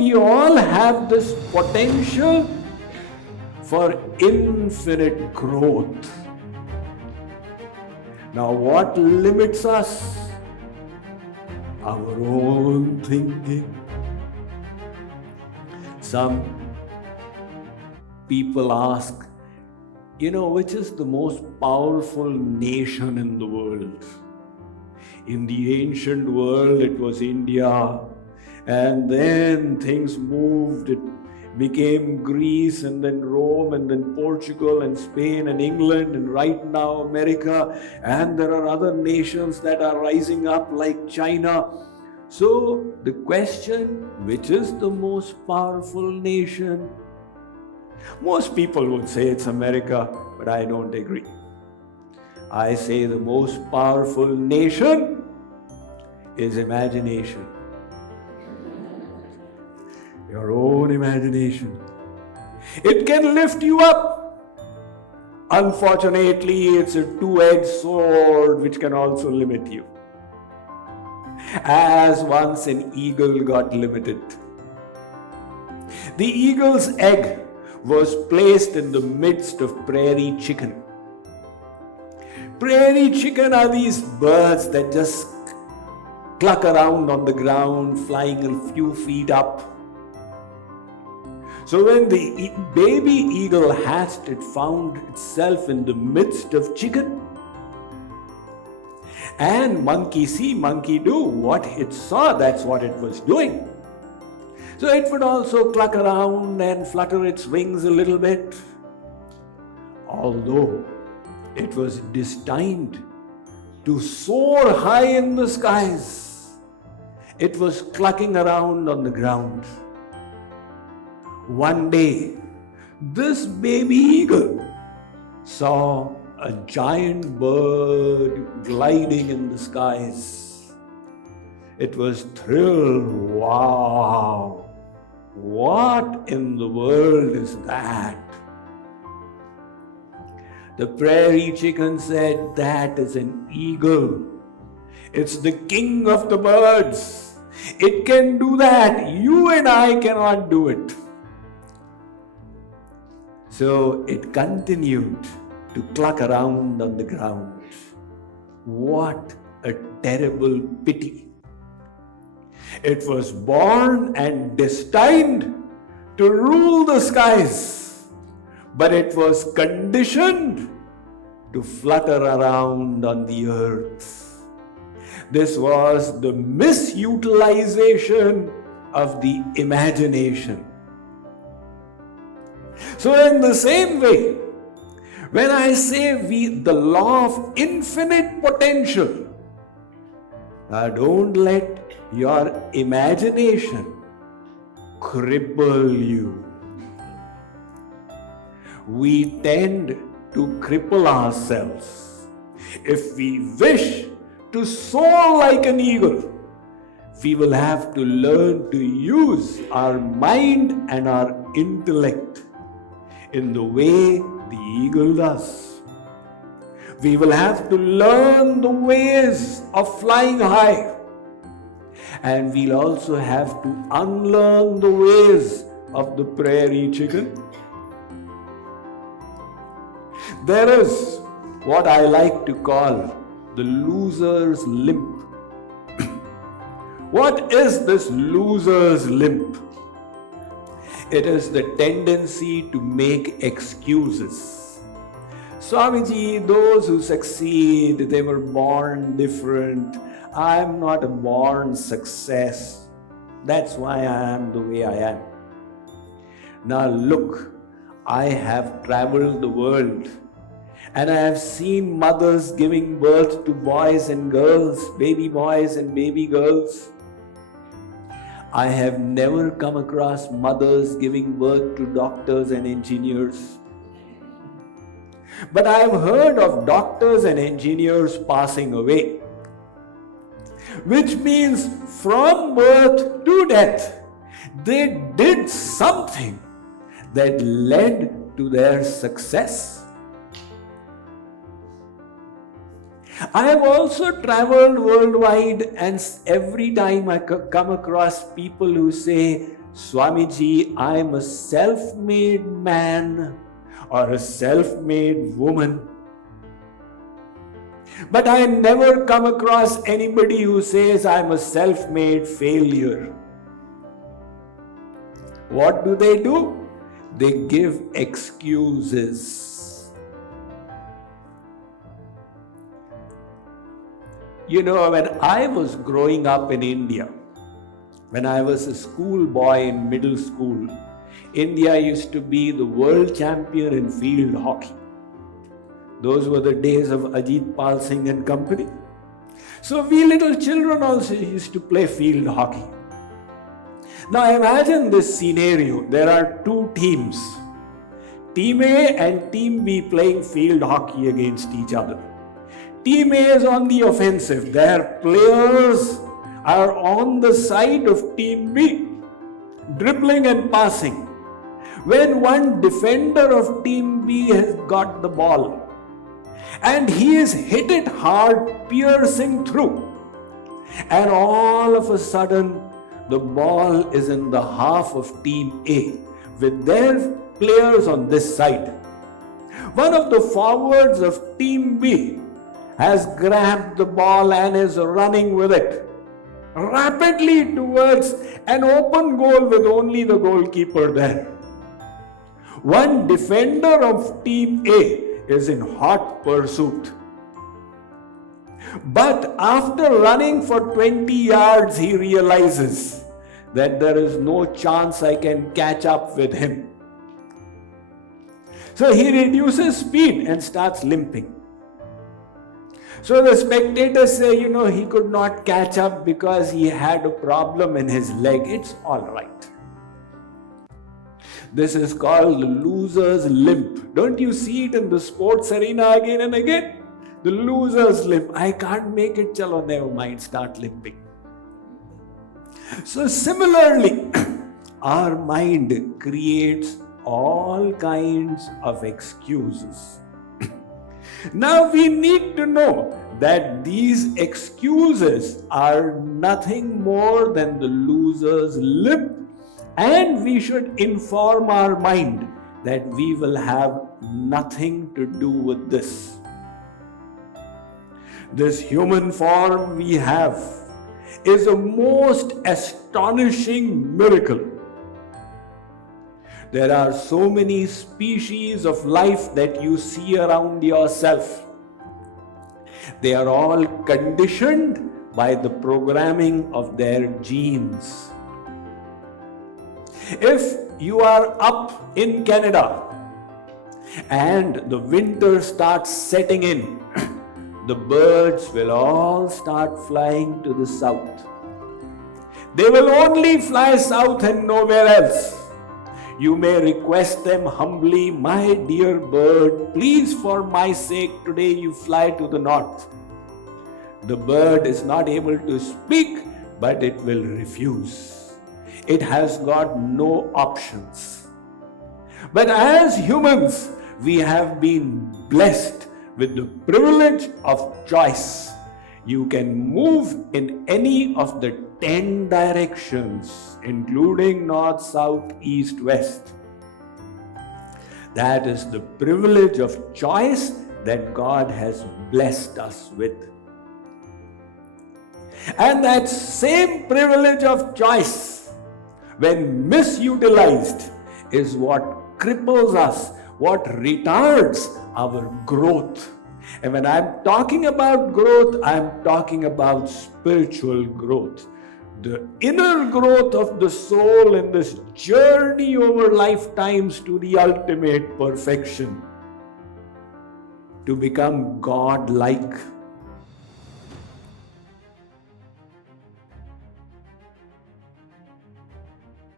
we all have this potential for infinite growth. Now, what limits us? Our own thinking. Some people ask, which is the most powerful nation in the world? In the ancient world, it was India, and then things moved. It became Greece, and then Rome, and then Portugal, and Spain, and England, and right now America, and there are other nations that are rising up like China. So the question, which is the most powerful nation? Most people would say it's America, but I don't agree. I say the most powerful nation is imagination. Your own imagination. It can lift you up. Unfortunately, it's a two-edged sword which can also limit you. As once an eagle got limited. The eagle's egg was placed in the midst of prairie chicken. Prairie chicken are these birds that just cluck around on the ground, flying a few feet up. So when the baby eagle hatched, it found itself in the midst of chicken. And monkey see, monkey do. What it saw, that's what it was doing. So it would also cluck around and flutter its wings a little bit. Although it was destined to soar high in the skies, it was clucking around on the ground. One day, this baby eagle saw a giant bird gliding in the skies. It was thrilled. Wow! What in the world is that? The prairie chicken said, that is an eagle. It's the king of the birds. It can do that. You and I cannot do it. So it continued to cluck around on the ground. What a terrible pity. It was born and destined to rule the skies, but it was conditioned to flutter around on the earth. This was the misutilization of the imagination. So in the same way, when I say the law of infinite potential, don't let your imagination cripple you. We tend to cripple ourselves. If we wish to soar like an eagle, we will have to learn to use our mind and our intellect in the way the eagle does. We will have to learn the ways of flying high. And we'll also have to unlearn the ways of the prairie chicken. There is what I like to call the loser's limp. What is this loser's limp? It is the tendency to make excuses. Swamiji, those who succeed, they were born different. I'm not a born success. That's why I am the way I am. Now look, I have traveled the world and I have seen mothers giving birth to boys and girls, baby boys and baby girls. I have never come across mothers giving birth to doctors and engineers. But I have heard of doctors and engineers passing away, which means from birth to death, they did something that led to their success. I have also traveled worldwide, and every time I come across people who say, Swamiji, I'm a self-made man or a self-made woman. But I never come across anybody who says I'm a self-made failure. What do? They give excuses. You know, when I was growing up in India, when I was a schoolboy in middle school, India used to be the world champion in field hockey. Those were the days of Ajit Pal Singh and company. So we little children also used to play field hockey. Now imagine this scenario. There are two teams. Team A and Team B playing field hockey against each other. Team A is on the offensive. Their players are on the side of Team B, dribbling and passing. When one defender of Team B has got the ball and he is hit it hard, piercing through, and all of a sudden the ball is in the half of Team A with their players on this side. One of the forwards of Team B has grabbed the ball and is running with it rapidly towards an open goal with only the goalkeeper there. One defender of Team A is in hot pursuit. But after running for 20 yards, he realizes that there is no chance I can catch up with him. So he reduces speed and starts limping. So the spectators say, he could not catch up because he had a problem in his leg. It's all right. This is called the loser's limp. Don't you see it in the sports arena again and again? The loser's limp. I can't make it, chalo, never mind, start limping. So similarly, our mind creates all kinds of excuses. Now we need to know that these excuses are nothing more than the loser's limp, and we should inform our mind that we will have nothing to do with this. This human form we have is a most astonishing miracle. There are so many species of life that you see around yourself. They are all conditioned by the programming of their genes. If you are up in Canada and the winter starts setting in, the birds will all start flying to the south. They will only fly south and nowhere else. You may request them humbly, my dear bird, please for my sake today you fly to the north. The bird is not able to speak, but it will refuse. It has got no options. But as humans, we have been blessed with the privilege of choice. You can move in any of the 10 directions, including north, south, east, west. That is the privilege of choice that God has blessed us with. And that same privilege of choice, when misutilized, is what cripples us, what retards our growth. And when I'm talking about growth, I'm talking about spiritual growth. The inner growth of the soul in this journey over lifetimes to the ultimate perfection. To become God-like.